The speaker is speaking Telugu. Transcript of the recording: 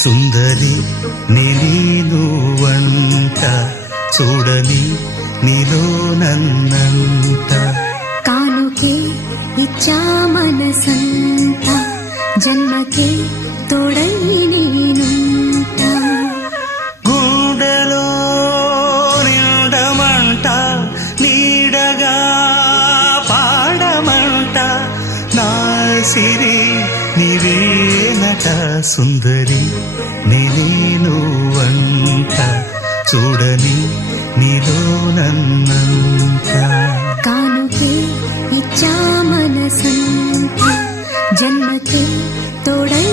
సుందరి నేను వంట చూడని నీలో నన్నంట కానుకే ఇచ్చా మనసంత జన్మకే తోడై నేనుంట గుండెలో నిండమంట నీడగా పాడమంట నా సిరి నీవేనట సుందరి నేను వంట చూడని నీలో నన్నంత కానుకే ఇచ్చా మనసంత జన్మకే తోడై